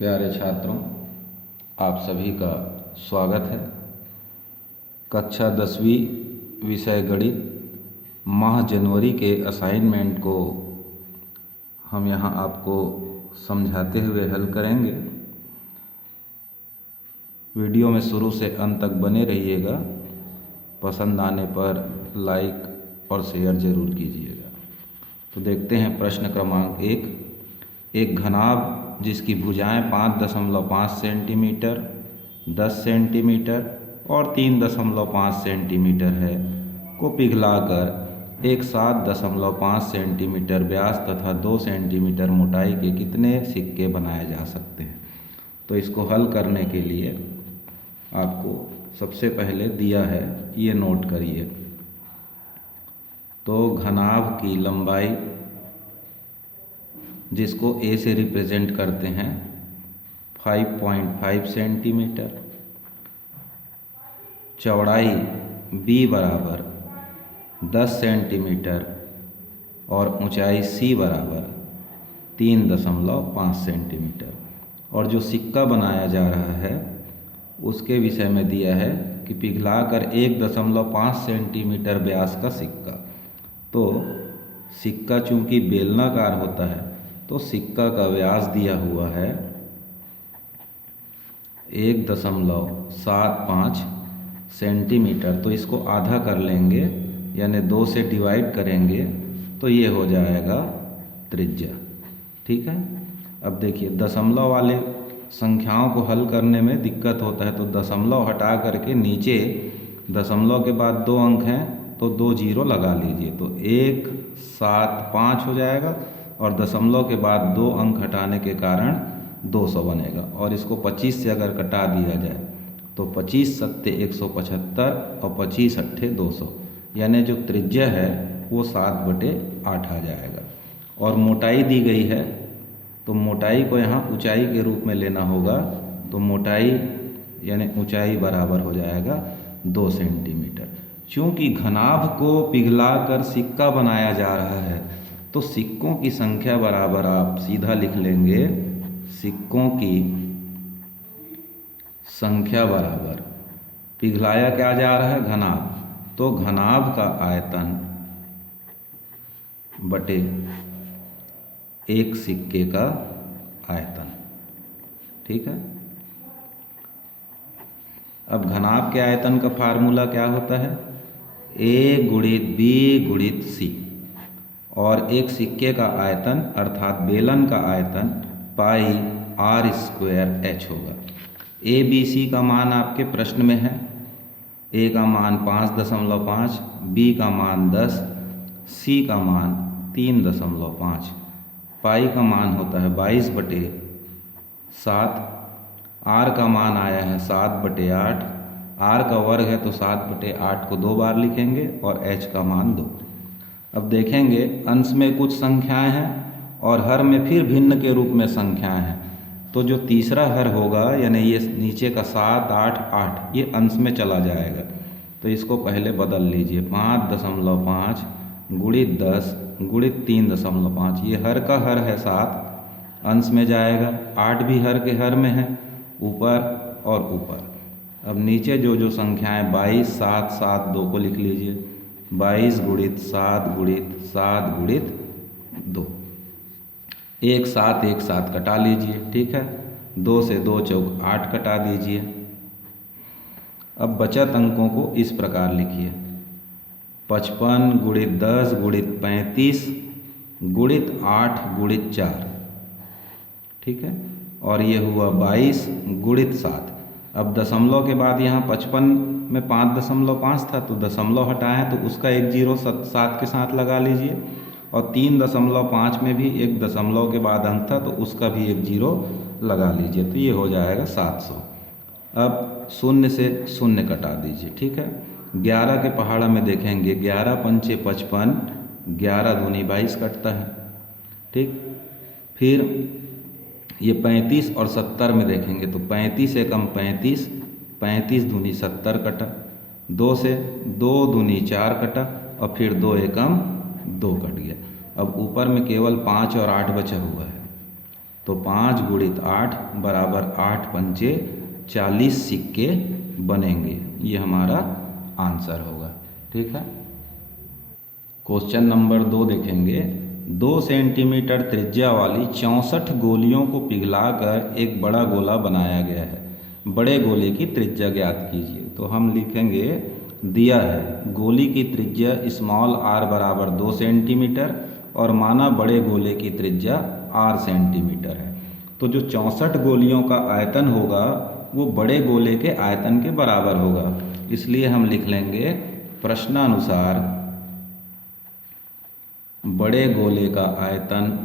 प्यारे छात्रों, आप सभी का स्वागत है। कक्षा 10वीं विषय गणित माह जनवरी के असाइनमेंट को हम यहाँ आपको समझाते हुए हल करेंगे। वीडियो में शुरू से अंत तक बने रहिएगा। पसंद आने पर लाइक और शेयर ज़रूर कीजिएगा। तो देखते हैं प्रश्न क्रमांक 1। एक घनाभ जिसकी भुजाएं 5.5 सेंटीमीटर, 10 सेंटीमीटर और 3.5 सेंटीमीटर है को पिघलाकर एक 7.5 सेंटीमीटर व्यास तथा 2 सेंटीमीटर मोटाई के कितने सिक्के बनाए जा सकते हैं। तो इसको हल करने के लिए आपको सबसे पहले दिया है, ये नोट करिए। तो घनाभ की लंबाई जिसको A से रिप्रेजेंट करते हैं 5.5 सेंटीमीटर, चौड़ाई B बराबर 10 सेंटीमीटर और ऊंचाई C बराबर 3.5 सेंटीमीटर। और जो सिक्का बनाया जा रहा है उसके विषय में दिया है कि पिघलाकर 1.5 सेंटीमीटर व्यास का सिक्का। तो सिक्का चूँकि बेलनाकार होता है तो सिक्का का व्यास दिया हुआ है 1.75 सेंटीमीटर। तो इसको आधा कर लेंगे, यानी 2 से डिवाइड करेंगे तो ये हो जाएगा त्रिज्या। ठीक है। अब देखिए, दशमलव वाले संख्याओं को हल करने में दिक्कत होता है, तो दशमलव हटा करके नीचे दशमलव के बाद 2 अंक हैं तो 2 जीरो लगा लीजिए, तो 175 हो जाएगा। और दशमलव के बाद 2 अंक हटाने के कारण 200 बनेगा। और इसको 25 से अगर कटा दिया जाए तो 25 सत्ते 175 और 25 अट्ठे 200, यानी जो त्रिज्या है वो 7/8 आ जाएगा। और मोटाई दी गई है तो मोटाई को यहाँ ऊंचाई के रूप में लेना होगा। तो मोटाई यानी ऊंचाई बराबर हो जाएगा 2 सेंटीमीटर। चूँकि घनाभ को पिघलाकर सिक्का बनाया जा रहा है तो सिक्कों की संख्या बराबर आप सीधा लिख लेंगे, सिक्कों की संख्या बराबर पिघलाया क्या जा रहा है, घनाभ, तो घनाभ का आयतन बटे एक सिक्के का आयतन। ठीक है। अब घनाभ के आयतन का फार्मूला क्या होता है, A गुणित B गुणित C। और एक सिक्के का आयतन अर्थात बेलन का आयतन पाई r² h होगा। A B C का मान आपके प्रश्न में है। A का मान 5.5, B का मान 10, C का मान 3.5। पाई का मान होता है 22/7। R का मान आया है 7/8। R का वर्ग है तो 7/8 को 2 बार लिखेंगे और H का मान 2। अब देखेंगे, अंश में कुछ संख्याएं हैं और हर में फिर भिन्न के रूप में संख्याएं हैं। तो जो तीसरा हर होगा, यानी ये नीचे का 7, 8, 8, ये अंश में चला जाएगा। तो इसको पहले बदल लीजिए, 5.5 गुणित 10 गुणित 3.5। ये हर का हर है 7, अंश में जाएगा। 8 भी हर के हर में है, ऊपर और ऊपर। अब नीचे जो जो संख्याएं 22, 7, 7, 2 को लिख लीजिए, 22 गुणित 7 गुणित 7 गुणित 2। 1 7 1 7 कटा लीजिए। ठीक है। 2 से 2 चौक 8 कटा दीजिए। अब बचत अंकों को इस प्रकार लिखिए, 55 गुणित 10 गुणित 35 गुणित 8 गुणित 4। ठीक है। और ये हुआ 22 गुणित 7। अब दशमलव के बाद यहाँ 55 में 5.5 था तो दशमलव हटाएं तो उसका 1 जीरो 7 के साथ लगा लीजिए। और 3.5 में भी एक दशमलव के बाद अंक था तो उसका भी 1 जीरो लगा लीजिए, तो ये हो जाएगा 700। अब 0 से 0 कटा दीजिए। ठीक है। 11 के पहाड़ा में देखेंगे, 11 पंचे 55, 11 दूनी 22 कटता है। ठीक। फिर ये 35 और 70 में देखेंगे तो 35 एकम 35, 35 दूनी 70 कटा। 2 से 2 दूनी 4 कटा और फिर 2 एकम 2 कट गया। अब ऊपर में केवल 5 और 8 बचा हुआ है। तो 5 गुणित 8 बराबर 8 पंचे 40 सिक्के बनेंगे। ये हमारा आंसर होगा। ठीक है। क्वेश्चन नंबर 2 देखेंगे। 2 सेंटीमीटर त्रिज्या वाली 64 गोलियों को पिघलाकर एक बड़ा गोला बनाया गया है। बड़े गोले की त्रिज्या ज्ञात कीजिए। तो हम लिखेंगे, दिया है गोली की त्रिज्या स्मॉल r बराबर 2 सेंटीमीटर और माना बड़े गोले की त्रिज्या r सेंटीमीटर है। तो जो 64 गोलियों का आयतन होगा वो बड़े गोले के आयतन के बराबर होगा। इसलिए हम लिख लेंगे प्रश्नानुसार बड़े गोले का आयतन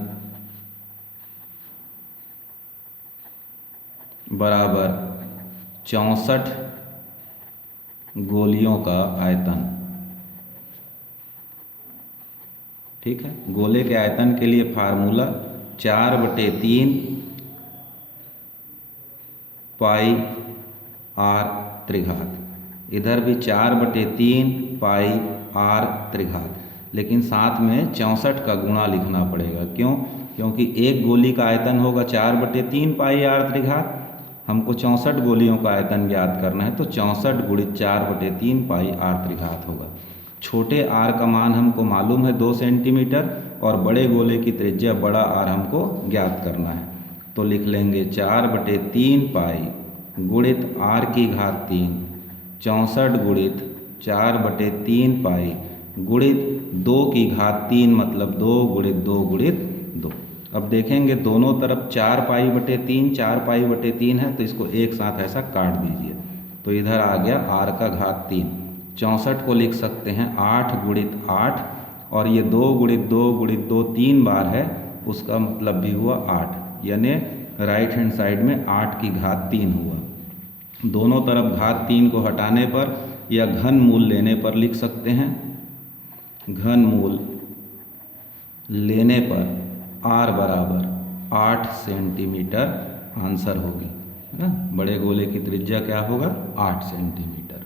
बराबर 64 गोलियों का आयतन। ठीक है। गोले के आयतन के लिए फार्मूला 4/3 पाई r त्रिघात। इधर भी 4/3 पाई r त्रिघात, लेकिन साथ में 64 का गुणा लिखना पड़ेगा। क्यों? क्योंकि एक गोली का आयतन होगा 4/3 पाई r त्रिघात। हमको 64 गोलियों का आयतन ज्ञात करना है, तो 64 गुणित 4/3 पाई r त्रिघात होगा। छोटे r का मान हमको मालूम है 2 सेंटीमीटर और बड़े गोले की त्रिज्या बड़ा r हमको ज्ञात करना है। तो लिख लेंगे 4/3 पाई गुणित r की घात 3, 64 गुणित 4/3 पाई गुणित 2 की घात 3 मतलब 2 गुणित 2 गुणित 2। अब देखेंगे दोनों तरफ 4π/3 है, तो इसको एक साथ ऐसा काट दीजिए। तो इधर आ गया r का घात 3। 64 को लिख सकते हैं 8 गुणित 8 और ये 2 गुणित 2 गुणित 2 3 बार है, उसका मतलब भी हुआ 8, यानी राइट हैंड साइड में 8 की घात 3 हुआ। दोनों तरफ घात 3 को हटाने पर या घन मूल लेने पर लिख सकते हैं। घन मूल लेने पर r बराबर 8 सेंटीमीटर आंसर होगी। है ना। बड़े गोले की त्रिज्या क्या होगा? 8 सेंटीमीटर।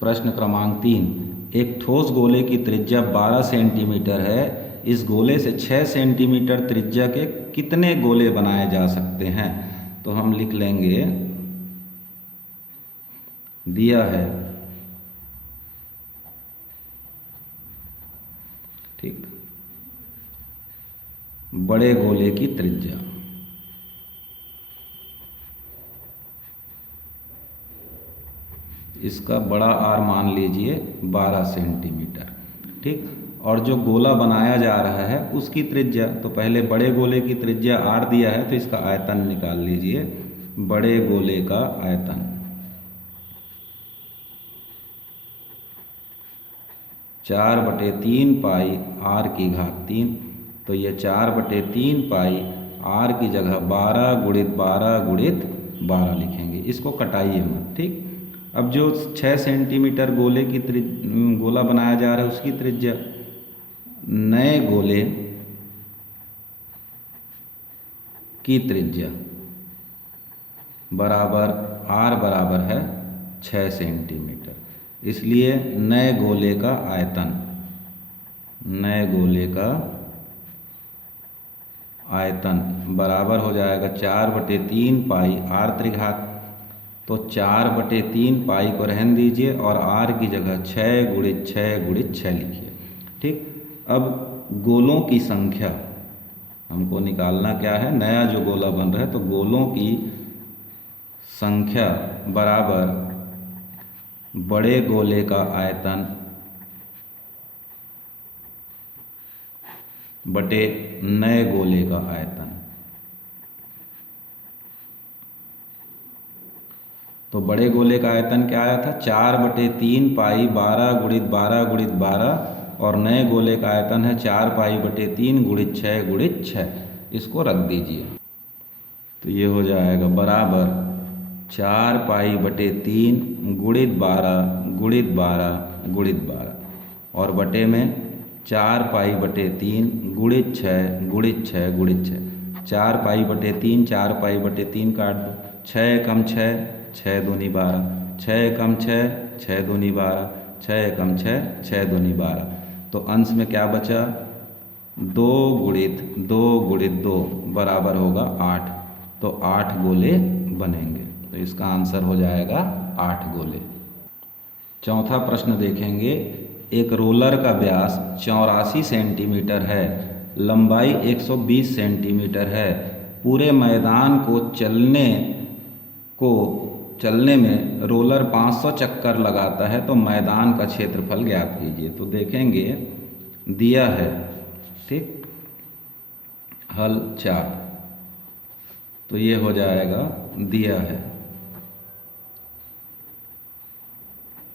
प्रश्न क्रमांक 3। एक ठोस गोले की त्रिज्या 12 सेंटीमीटर है। इस गोले से 6 सेंटीमीटर त्रिज्या के कितने गोले बनाए जा सकते हैं? तो हम लिख लेंगे, दिया है ठीक बड़े गोले की त्रिज्या इसका बड़ा R मान लीजिए 12 सेंटीमीटर। ठीक। और जो गोला बनाया जा रहा है उसकी त्रिज्या, तो पहले बड़े गोले की त्रिज्या R दिया है तो इसका आयतन निकाल लीजिए। बड़े गोले का आयतन 4/3 पाई r की घात 3। तो ये 4/3 पाई r की जगह 12 गुणित 12 गुणित 12 लिखेंगे। इसको कटाइए मत। ठीक। अब जो 6 सेंटीमीटर गोले की गोला बनाया जा रहा है उसकी त्रिज्या, नए गोले की त्रिज्या बराबर r बराबर है 6 सेंटीमीटर। इसलिए नए गोले का आयतन, नए गोले का आयतन बराबर हो जाएगा 4/3 पाई r त्रिघात। तो 4/3 पाई को रहने दीजिए और r की जगह 6 गुणित 6 गुणित 6 लिखिए। ठीक। अब गोलों की संख्या हमको निकालना क्या है? नया जो गोला बन रहा है तो गोलों की संख्या बराबर बड़े गोले का आयतन बटे नए गोले का आयतन। तो बड़े गोले का आयतन क्या आया था? 4/3 पाई 12 गुणित 12 गुणित 12 और नए गोले का आयतन है 4 पाई/3 गुणित 6 गुणित 6। इसको रख दीजिए तो ये हो जाएगा बराबर 4 पाई/3 गुणित 12 गुणित 12 गुणित 12 और बटे में 4 पाई/3 गुणित 6 गुणित 6 गुणित 6। 4 पाई/3 4 पाई/3 काट दो। 6 एकम 6, 6 दूनी 12, 6 एकम 6, 6 दूनी 12, 6 एकम 6, 6 दूनी 12। तो अंश में क्या बचा? 2 बराबर होगा 8, तो 8 गोले बनेंगे। तो इसका आंसर हो जाएगा 8 गोले। चौथा प्रश्न देखेंगे, एक रोलर का व्यास 84 सेंटीमीटर है, लंबाई 120 सेंटीमीटर है, पूरे मैदान को चलने में रोलर 500 चक्कर लगाता है, तो मैदान का क्षेत्रफल ज्ञात कीजिए। तो देखेंगे दिया है, ठीक, हल 4, तो ये हो जाएगा दिया है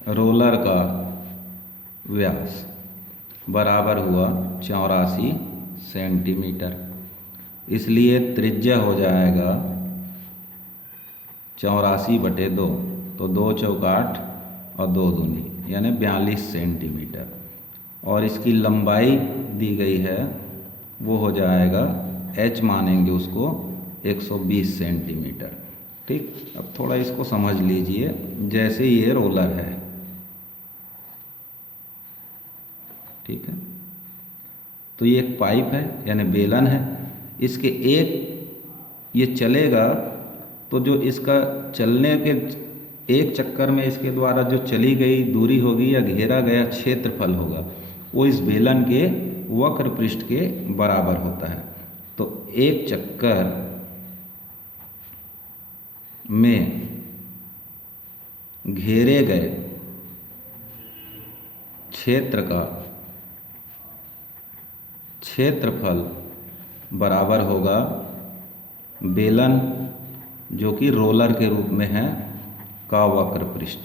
रोलर का व्यास बराबर हुआ 84 सेंटीमीटर, इसलिए त्रिज्या हो जाएगा 84/2, तो 2 चौक 8 और 2 दूनी यानी 42 सेंटीमीटर, और इसकी लंबाई दी गई है वो हो जाएगा, h मानेंगे उसको 120 सेंटीमीटर। ठीक, अब थोड़ा इसको समझ लीजिए। जैसे ये रोलर है, ठीक है, तो ये एक पाइप है यानी बेलन है, इसके ये चलेगा, तो जो इसका चलने के एक चक्कर में इसके द्वारा जो चली गई दूरी होगी या घेरा गया क्षेत्रफल होगा, वो इस बेलन के वक्र पृष्ठ के बराबर होता है। तो एक चक्कर में घेरे गए क्षेत्र का क्षेत्रफल बराबर होगा बेलन जो कि रोलर के रूप में है का वक्र पृष्ठ,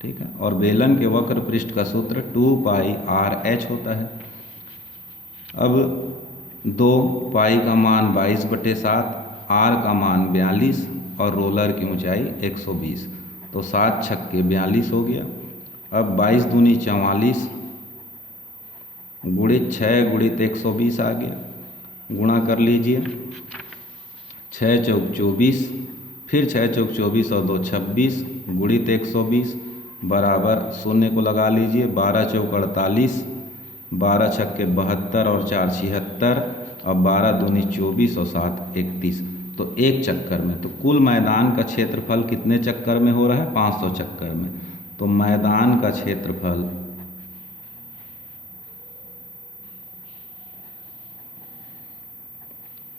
ठीक है, और बेलन के वक्र पृष्ठ का सूत्र 2πr/h होता है। अब 2π का मान 22/7, r का मान 42 और रोलर की ऊंचाई 120, तो 7 छक्के 42 हो गया। अब 22 दूनी 44 गुणित 6 गुणित 120 आ गया, गुणा कर लीजिए, 6 चौक 24, फिर 6 चौक 24 और 2 26 गुणित 120 बराबर, शून्य को लगा लीजिए, 12 चौक 48, 12 छक्के 72 और 4 76, और 12 दूनी 24 और 7 31, तो एक चक्कर में। तो कुल मैदान का क्षेत्रफल कितने चक्कर में हो रहा है? 500 चक्कर में। तो मैदान का क्षेत्रफल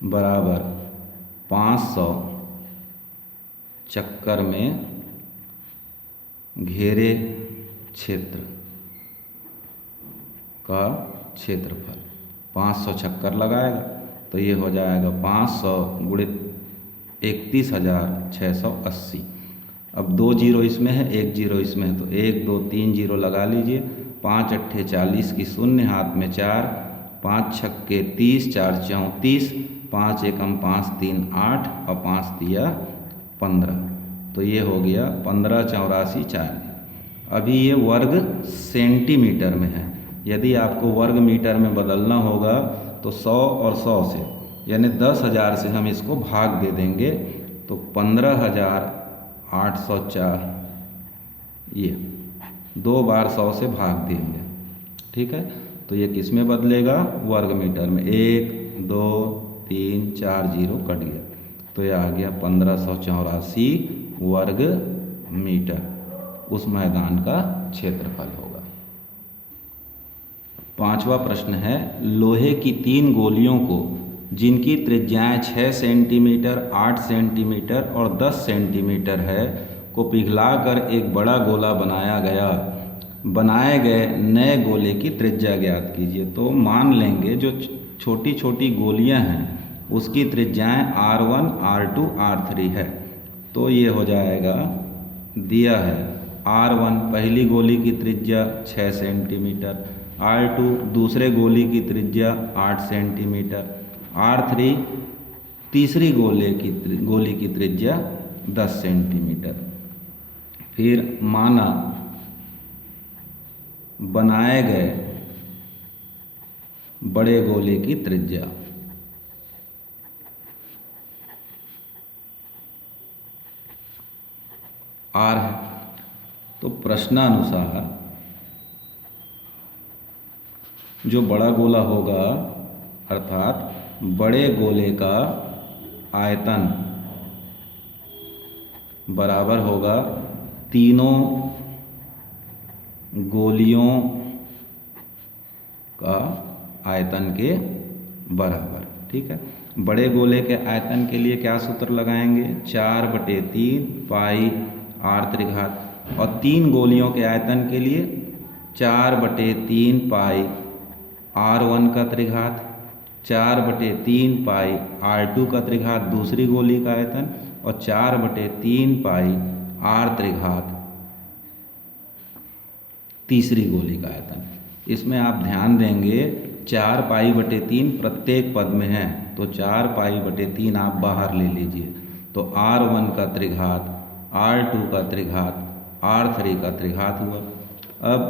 बराबर 500 चक्कर में घेरे क्षेत्र का क्षेत्रफल, 500 चक्कर लगाएगा तो ये हो जाएगा 500 गुणित 31,680। अब 2 जीरो इसमें है, 1 जीरो इसमें है, तो 1 2 3 जीरो लगा लीजिए, 5 अट्ठे 40 की शून्य, हाथ में 4, 5 छक्के 30, 4 34, 5 एकम 5 3 8 और 5 दिया 15, तो ये हो गया 15 84 40। अभी ये वर्ग सेंटीमीटर में है, यदि आपको वर्ग मीटर में बदलना होगा तो 100 और 100 से यानी 10,000 से हम इसको भाग दे देंगे, तो 15,804, ये 2 बार 100 से भाग देंगे, ठीक है। तो ये किस में बदलेगा? वर्ग मीटर में। 1 2 3 4 जीरो कट गया, तो ये आ गया 1584 वर्ग मीटर उस मैदान का क्षेत्रफल होगा। 5वां प्रश्न है, लोहे की 3 गोलियों को जिनकी त्रिज्याएं 6 सेंटीमीटर, 8 सेंटीमीटर और 10 सेंटीमीटर है को पिघलाकर एक बड़ा गोला बनाया गया, बनाए गए नए गोले की त्रिज्या ज्ञात कीजिए। तो मान लेंगे जो छोटी छोटी गोलियां हैं उसकी त्रिज्याएं R1, R2, R3 है, तो ये हो जाएगा, दिया है R1 पहली गोली की त्रिज्या 6 सेंटीमीटर, R2 दूसरे गोली की त्रिज्या 8 सेंटीमीटर, R3 तीसरी गोली की त्रिज्या 10 सेंटीमीटर। फिर माना बनाए गए बड़े गोले की त्रिज्या R है, तो प्रश्नानुसार जो बड़ा गोला होगा अर्थात बड़े गोले का आयतन बराबर होगा तीनों गोलियों का आयतन के बराबर। ठीक है, बड़े गोले के आयतन के लिए क्या सूत्र लगाएंगे, 4/3 पाई r त्रिघात, और तीन गोलियों के आयतन के लिए 4/3 पाई r1 का त्रिघात, 4/3 पाई r2 का त्रिघात दूसरी गोली का आयतन, और 4/3 पाई r त्रिघात तीसरी गोली का आयतन। इसमें आप ध्यान देंगे 4π/3 प्रत्येक पद में है, तो 4π/3 आप बाहर ले लीजिए, तो r1 का त्रिघात, r2 का त्रिघात, r3 का त्रिघात हुआ। अब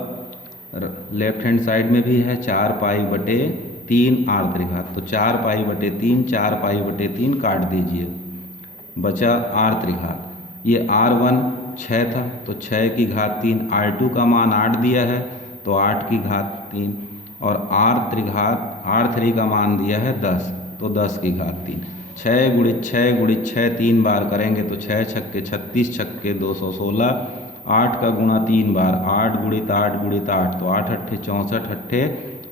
लेफ्ट हैंड साइड में भी है 4π/3 r त्रिघात, तो 4π/3 4π/3 काट दीजिए, बचा r त्रिघात। ये r1 6 था तो 6 की घात 3, r2 का मान 8 दिया है तो 8 की घात 3, और r3 का मान दिया है 10 तो 10 की घात 3। 6 × 6 × 6 3 बार करेंगे तो 6 छक्के 36 छक्के 216, 8 का गुणा 3 बार 8 × 8 × 8 तो 8 8 64 8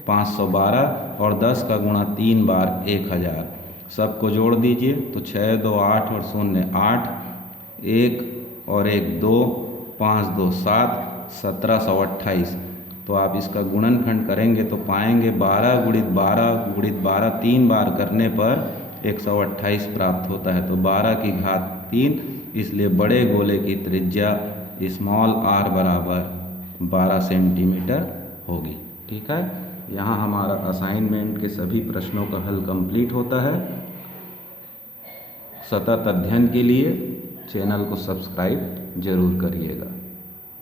512, और 10 का गुणा 3 बार 1000। सबको जोड़ दीजिए तो 6 2 8 और 0 8, 1 और 1 2, 5 2 7, 1728। तो आप इसका गुणनखंड करेंगे तो पाएंगे 12 × 12 × 12 3 बार करने पर 128 प्राप्त होता है, तो 12 की घात 3। इसलिए बड़े गोले की त्रिज्या स्मॉल r बराबर 12 सेंटीमीटर होगी। ठीक है, यहाँ हमारा असाइनमेंट के सभी प्रश्नों का हल कंप्लीट होता है। सतत अध्ययन के लिए चैनल को सब्सक्राइब जरूर करिएगा।